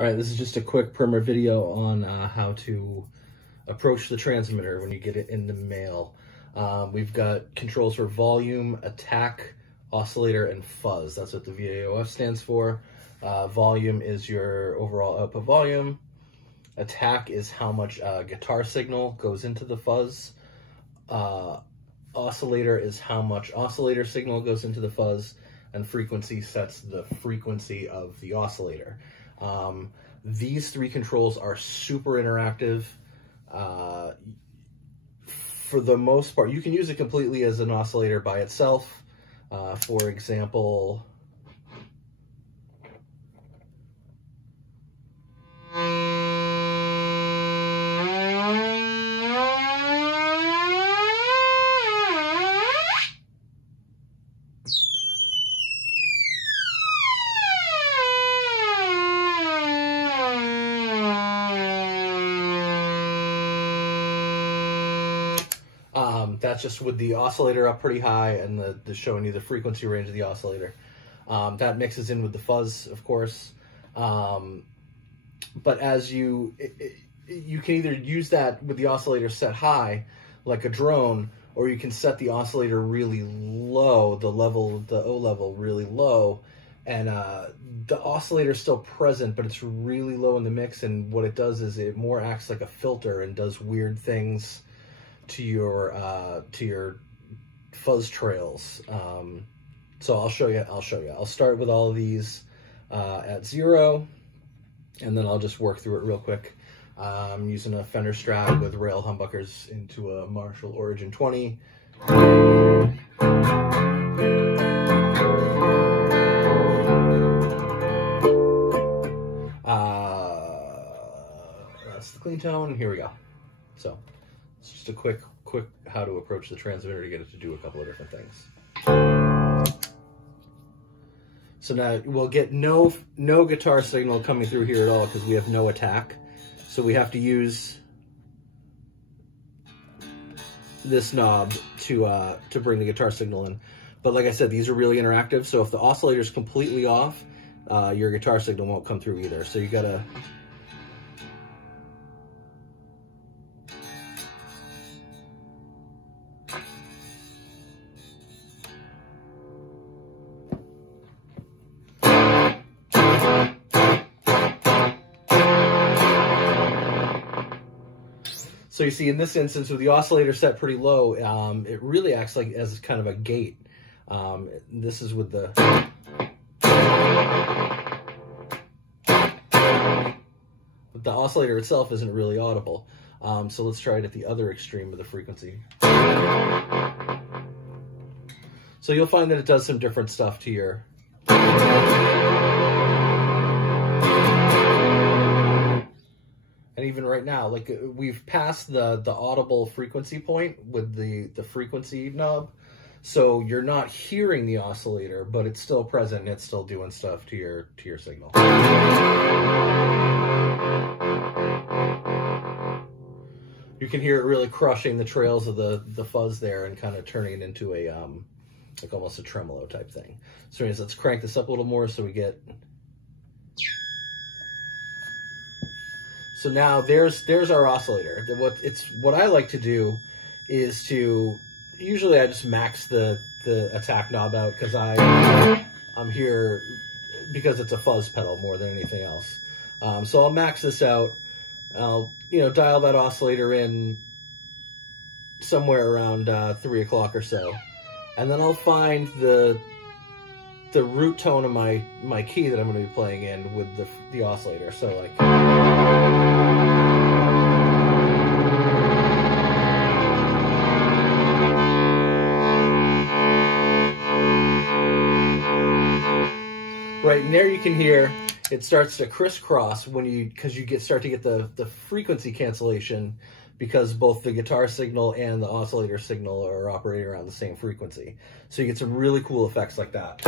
All right, this is just a quick primer video on how to approach the transmitter when you get it in the mail. We've got controls for volume, attack, oscillator, and fuzz. That's what the VAOF stands for. Volume is your overall output volume. Attack is how much guitar signal goes into the fuzz. Oscillator is how much oscillator signal goes into the fuzz. And frequency sets the frequency of the oscillator. These three controls are super interactive. For the most part, you can use it completely as an oscillator by itself. For example, that's just with the oscillator up pretty high and the showing you the frequency range of the oscillator. That mixes in with the fuzz, of course. But as you can either use that with the oscillator set high, like a drone, or you can set the oscillator really low, the O level really low, and the oscillator is still present, but it's really low in the mix, and what it does is it more acts like a filter and does weird things to your fuzz trails. So I'll show you. I'll start with all of these at 0, and then I'll just work through it real quick. I'm using a Fender Strat with rail humbuckers into a Marshall Origin 20. That's the clean tone. Here we go. So it's just a quick how to approach the transmitter to get it to do a couple of different things. So now we'll get no guitar signal coming through here at all because we have no attack. So we have to use this knob to bring the guitar signal in. But like I said, these are really interactive. So if the oscillator is completely off, your guitar signal won't come through either. So you gotta. So you see in this instance with the oscillator set pretty low, it really acts like as kind of a gate. This is with the oscillator itself isn't really audible. So let's try it at the other extreme of the frequency. So you'll find that it does some different stuff to your and even right now, like we've passed the audible frequency point with the frequency knob. So you're not hearing the oscillator, but it's still present and it's still doing stuff to your signal. You can hear it really crushing the trails of the fuzz there and kind of turning it into a like almost a tremolo type thing. So anyways, let's crank this up a little more so we get. So now there's our oscillator. What I like to do is usually I just max the attack knob out because I'm here because it's a fuzz pedal more than anything else. So I'll max this out. I'll dial that oscillator in somewhere around 3 o'clock or so, and then I'll find the root tone of my key that I'm going to be playing in with the oscillator. So like. Right, and there you can hear it starts to crisscross because you start to get the frequency cancellation because both the guitar signal and the oscillator signal are operating around the same frequency. So you get some really cool effects like that.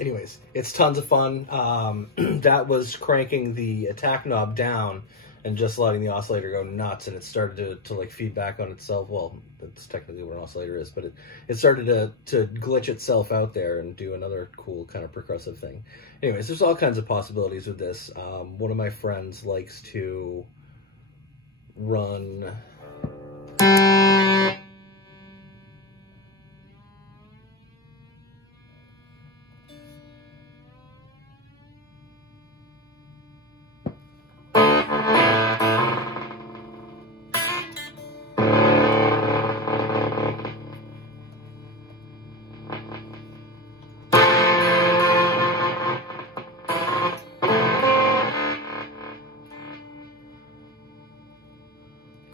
anyways, it's tons of fun. That was cranking the attack knob down and just letting the oscillator go nuts, and it started to like feed back on itself. Well, that's technically what an oscillator is, but it started to glitch itself out there and do another cool kind of percussive thing. Anyways, there's all kinds of possibilities with this. One of my friends likes to run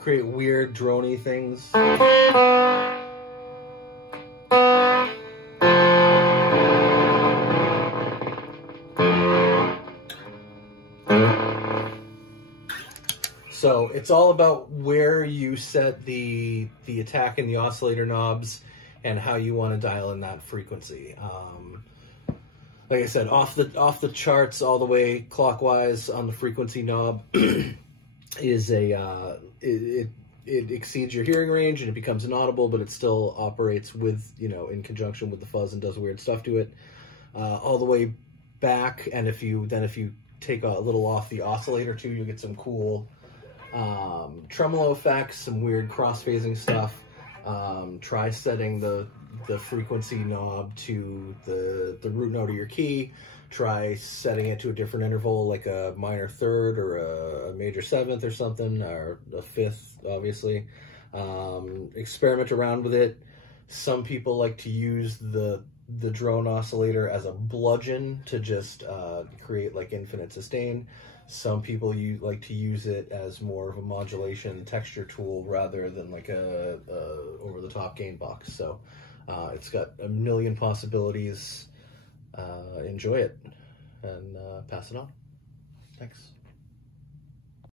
create weird drony things. So it's all about where you set the attack and the oscillator knobs and how you want to dial in that frequency. Like I said, off the charts all the way clockwise on the frequency knob is it exceeds your hearing range and it becomes inaudible, but it still operates with, you know, in conjunction with the fuzz and does weird stuff to it. All the way back, and if you take a little off the oscillator too, you'll get some cool tremolo effects, some weird cross-phasing stuff. Try setting the frequency knob to the root note of your key. Try setting it to a different interval, like a minor third or a major seventh or something, or a fifth, obviously. Experiment around with it. Some people like to use the drone oscillator as a bludgeon to just create like infinite sustain. Some people like to use it as more of a modulation texture tool rather than like a over-the-top gain box. So it's got a million possibilities. Enjoy it and pass it on. Thanks.